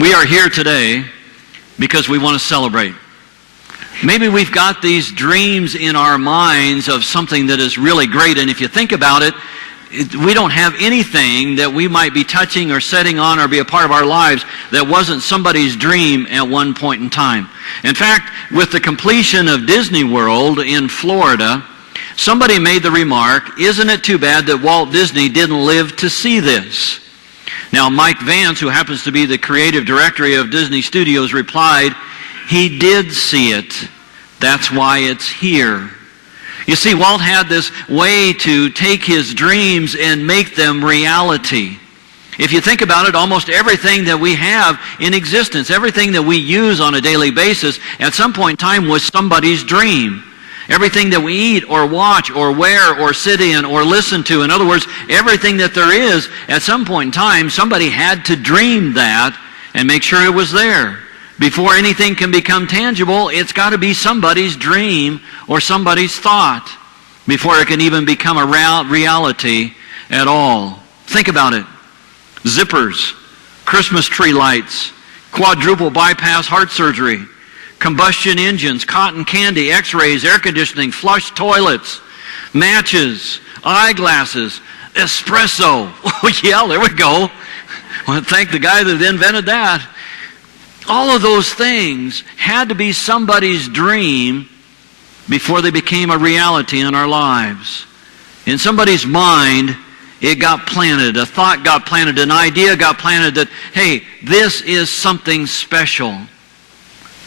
We are here today because we want to celebrate. Maybe we've got these dreams in our minds of something that is really great, and if you think about it, we don't have anything that we might be touching or setting on or be a part of our lives that wasn't somebody's dream at one point in time. In fact, with the completion of Disney World in Florida, somebody made the remark, isn't it too bad that Walt Disney didn't live to see this? Now, Mike Vance, who happens to be the creative director of Disney Studios, replied, he did see it. That's why it's here. You see, Walt had this way to take his dreams and make them reality. If you think about it, almost everything that we have in existence, everything that we use on a daily basis, at some point in time was somebody's dream. Everything that we eat or watch or wear or sit in or listen to, in other words, everything that there is, at some point in time, somebody had to dream that and make sure it was there. Before anything can become tangible, it's got to be somebody's dream or somebody's thought before it can even become a reality at all. Think about it. Zippers, Christmas tree lights, quadruple bypass heart surgery, combustion engines, cotton candy, x-rays, air conditioning, flush toilets, matches, eyeglasses, espresso. Oh yeah, there we go. Well, thank the guy that invented that. All of those things had to be somebody's dream before they became a reality in our lives. In somebody's mind, it got planted. A thought got planted. An idea got planted that, hey, this is something special.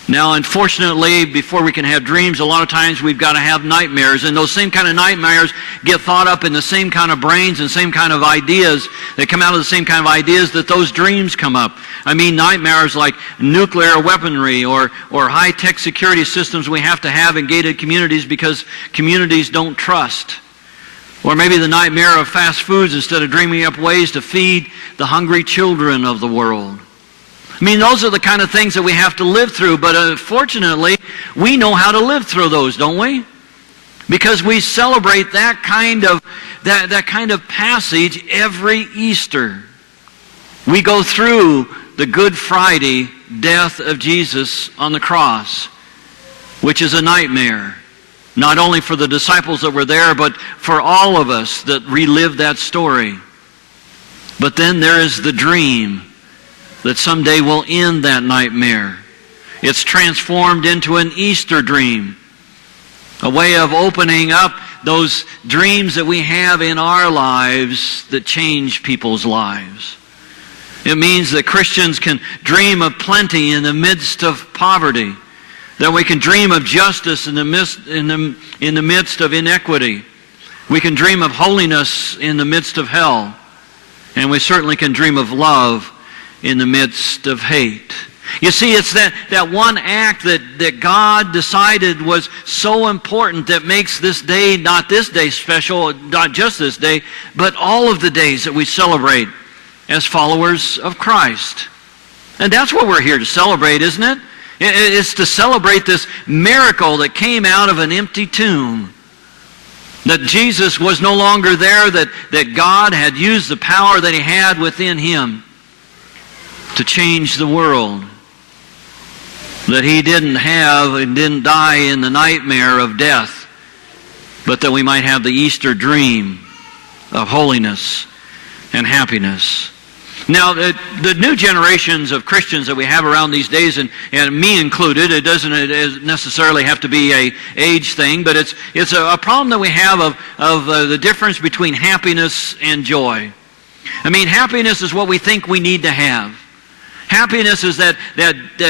Now, unfortunately, before we can have dreams, a lot of times we've got to have nightmares. And those same kind of nightmares get thought up in the same kind of brains and same kind of ideas. They come out of the same kind of ideas that those dreams come up. I mean, nightmares like nuclear weaponry or high-tech security systems we have to have in gated communities because communities don't trust. Or maybe the nightmare of fast foods instead of dreaming up ways to feed the hungry children of the world. I mean, those are the kind of things that we have to live through, but unfortunately, we know how to live through those, don't we? Because we celebrate that kind of passage every Easter. We go through the Good Friday death of Jesus on the cross, which is a nightmare, not only for the disciples that were there, but for all of us that relive that story. But then there is the dream that someday will end that nightmare. It's transformed into an Easter dream, a way of opening up those dreams that we have in our lives that change people's lives. It means that Christians can dream of plenty in the midst of poverty, that we can dream of justice in the midst of inequity. We can dream of holiness in the midst of hell, and we certainly can dream of love in the midst of hate. You see, it's that one act that God decided was so important that makes this day, not this day special, not just this day, but all of the days that we celebrate as followers of Christ. And that's what we're here to celebrate, isn't it? It's to celebrate this miracle that came out of an empty tomb. That Jesus was no longer there, that God had used the power that He had within Him to change the world. That He didn't have and didn't die in the nightmare of death, but that we might have the Easter dream of holiness and happiness. Now, the new generations of Christians that we have around these days, and me included, it doesn't necessarily have to be an age thing, but it's a problem that we have of the difference between happiness and joy. I mean, happiness is what we think we need to have. Happiness is that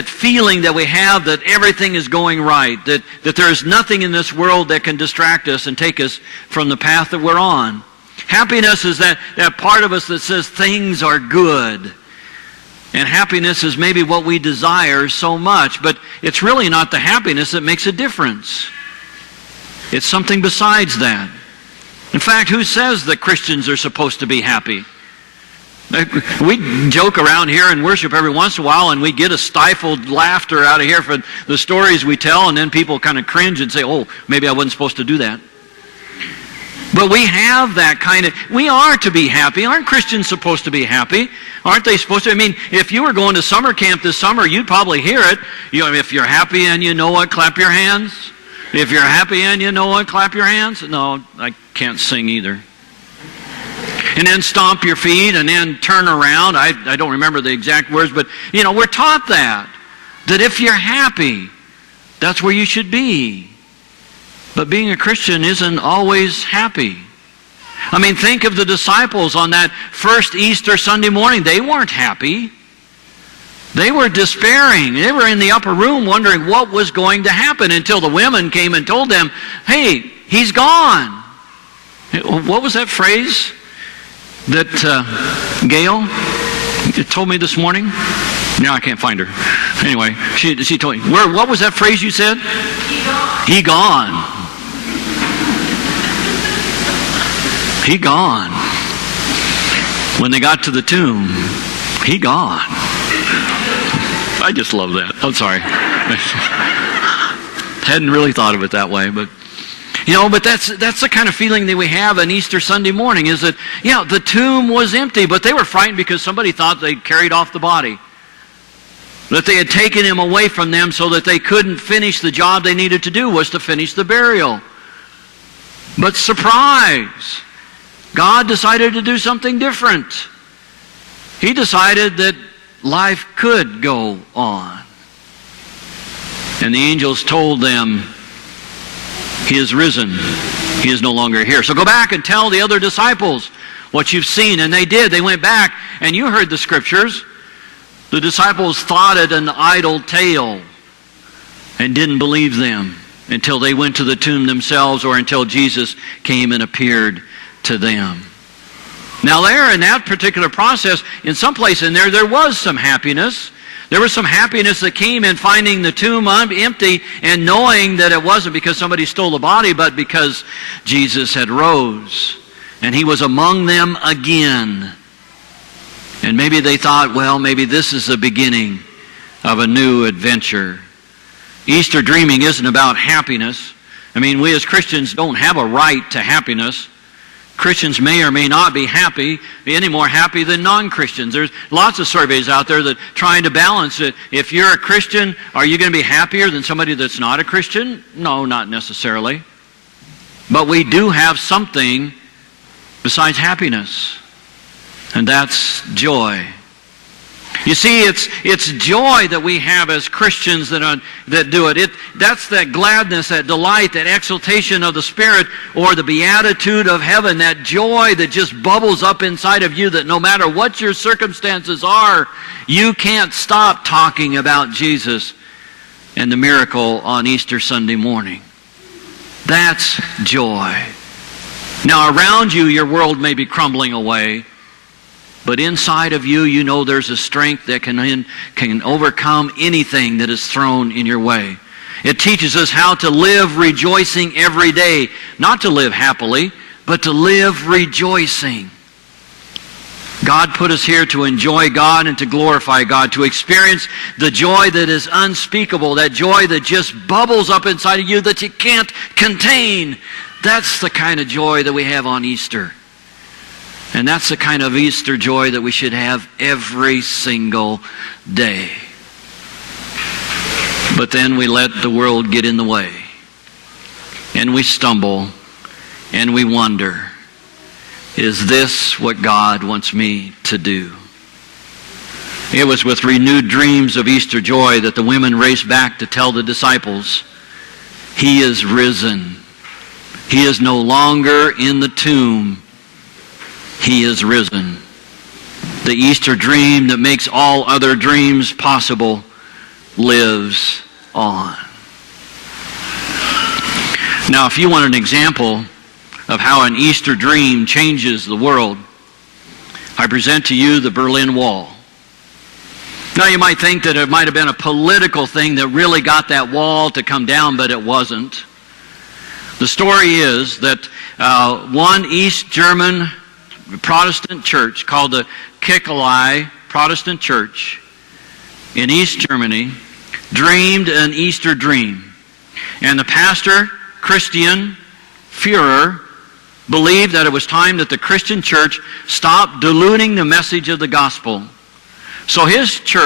feeling that we have that everything is going right, that there is nothing in this world that can distract us and take us from the path that we're on. Happiness is that part of us that says things are good. And happiness is maybe what we desire so much, but it's really not the happiness that makes a difference. It's something besides that. In fact, who says that Christians are supposed to be happy? We joke around here and worship every once in a while, and we get a stifled laughter out of here for the stories we tell, and then people kind of cringe and say, oh, maybe I wasn't supposed to do that. But we have that kind of, we are to be happy. Aren't Christians supposed to be happy? Aren't they supposed to? I mean, if you were going to summer camp this summer, you'd probably hear it. If you're happy and you know it, clap your hands. If you're happy and you know it, clap your hands. No, I can't sing either. And then stomp your feet and then turn around. I don't remember the exact words, but, we're taught that if you're happy, that's where you should be. But being a Christian isn't always happy. I mean, think of the disciples on that first Easter Sunday morning. They weren't happy. They were despairing. They were in the upper room wondering what was going to happen until the women came and told them, hey, he's gone. What was that phrase that Gail told me this morning? No, I can't find her. Anyway, she told me. What was that phrase you said? He gone. He gone. When they got to the tomb, he gone. I just love that. I'm sorry. Hadn't really thought of it that way, but but that's the kind of feeling that we have on Easter Sunday morning, is that, the tomb was empty, but they were frightened because somebody thought they'd carried off the body. That they had taken him away from them so that they couldn't finish the job they needed to do, was to finish the burial. But surprise! God decided to do something different. He decided that life could go on. And the angels told them, he is risen. He is no longer here. So go back and tell the other disciples what you've seen. And they did. They went back, and you heard the scriptures. The disciples thought it an idle tale and didn't believe them until they went to the tomb themselves, or until Jesus came and appeared to them. Now there, in that particular process, in some place in there was some happiness. There was some happiness that came in finding the tomb empty and knowing that it wasn't because somebody stole the body, but because Jesus had rose and he was among them again. And maybe they thought, well, maybe this is the beginning of a new adventure. Easter dreaming isn't about happiness. I mean, we as Christians don't have a right to happiness. Christians may or may not be any more happy than non-Christians. There's lots of surveys out there that trying to balance it. If you're a Christian, are you going to be happier than somebody that's not a Christian? No, not necessarily. But we do have something besides happiness, and that's joy. You see, it's joy that we have as Christians that do it. That's that gladness, that delight, that exultation of the Spirit, or the beatitude of heaven, that joy that just bubbles up inside of you, that no matter what your circumstances are, you can't stop talking about Jesus and the miracle on Easter Sunday morning. That's joy. Now around you, your world may be crumbling away, but inside of you, you know there's a strength that can overcome anything that is thrown in your way. It teaches us how to live rejoicing every day. Not to live happily, but to live rejoicing. God put us here to enjoy God and to glorify God, to experience the joy that is unspeakable, that joy that just bubbles up inside of you that you can't contain. That's the kind of joy that we have on Easter. And that's the kind of Easter joy that we should have every single day. But then we let the world get in the way. And we stumble. And we wonder, is this what God wants me to do? It was with renewed dreams of Easter joy that the women raced back to tell the disciples, he is risen. He is no longer in the tomb. He is risen. The Easter dream that makes all other dreams possible lives on. Now, if you want an example of how an Easter dream changes the world, I present to you the Berlin Wall. Now, you might think that it might have been a political thing that really got that wall to come down, but it wasn't. The story is that one East German Protestant church called the Kirchelei Protestant Church in East Germany dreamed an Easter dream. And the pastor, Christian Führer, believed that it was time that the Christian church stopped diluting the message of the gospel. So his church